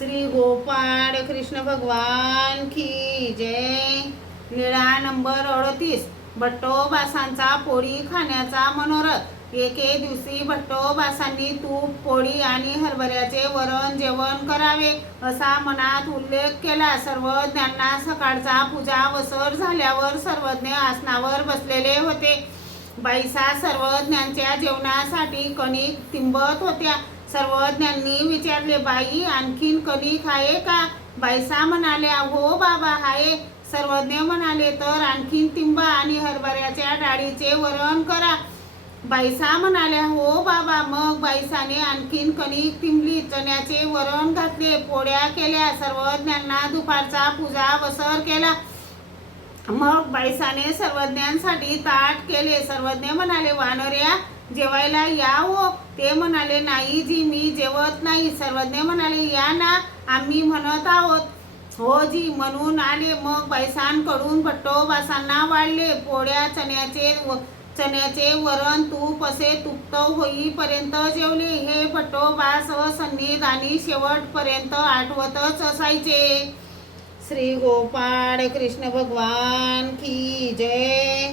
श्री गोपाळ कृष्ण भगवान की जय। लीळा नंबर 38। भट्टोबासांचा पोळी खाण्याचा मनोरथ। एके दिवशी भट्टोबासांनी तूप, पोळी आणि हरभऱ्याचे वरण जेवण करावे असा मनात उल्लेख केला। सर्वज्ञांना सकाळचा पूजा वसर झाल्यावर सर्वज्ञ आसनावर बसलेले होते। बाईसा सर्वज्ञांच्या जेवणासाठी कणिक तिंबत होत्या। सर्वज्ञांनी विचारले, बाई आणखीन कणिक आहे का? बाईसा म्हणाल्या, हो बाबा आहे। सर्वज्ञ म्हणाले, तर आणखीन तिंबा आणि हरभऱ्याच्या डाळीचे वरण करा। बाईसा म्हणाल्या, हो बाबा। मग बाईसाने आणखीन कणिक तिंबली, चण्याचे वरण घातले, पोळ्या केल्या। सर्वज्ञांना दुपारचा पूजा वसर केला। मग बाईसाने सर्वज्ञांसाठी ताट केले। सर्वज्ञ म्हणाले, वानऱ्या जेवायला या हो। ते म्हणाले, नाही जी, मी जेवत नाही। सर्वज्ञ म्हणाले, या ना, आम्ही म्हणत आहोत। हो जी, म्हणून आले। मग बाईसांकडून भट्टोबासांना वाढले पोळ्या, चण्याचे वरण, तूप असे तृप्त होईपर्यंत जेवले। हे भट्टोबास सन्निधानी शेवटपर्यंत आठवतच असायचे। श्री गोपाळ कृष्ण भगवान की जय।